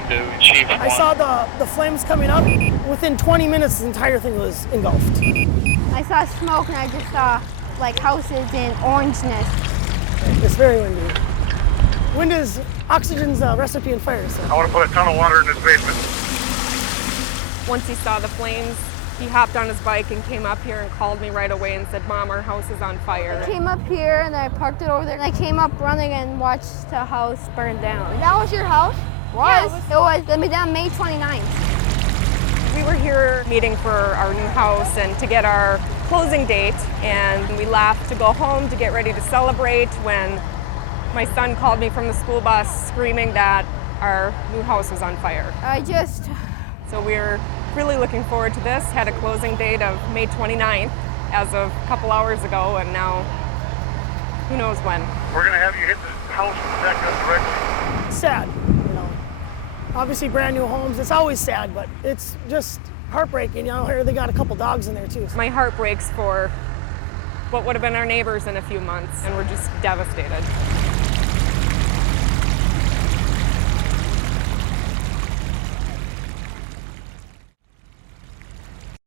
911 to Chief 1. I saw the flames coming up. Within 20 minutes, the entire thing was engulfed. I saw smoke and I just saw like houses in orangeness. It's very windy. Wind is oxygen's recipe in fire. So. I want to put a ton of water in this basement. Once he saw the flames, he hopped on his bike and came up here and called me right away and said, "Mom, our house is on fire." I came up here and I parked it over there. And I came up running and watched the house burn down. That was your house? Was. Yeah, it was. Let me down May 29th. We were here meeting for our new house and to get our closing date, and we left to go home to get ready to celebrate when my son called me from the school bus screaming that our new house was on fire. So we're really looking forward to this. Had a closing date of May 29th as of a couple hours ago, and now who knows when. We're going to have you hit the house from the deck directly. Sad, you know. Obviously brand new homes, it's always sad, but it's just heartbreaking. You know, here they got a couple dogs in there too. My heart breaks for what would have been our neighbors in a few months, and we're just devastated.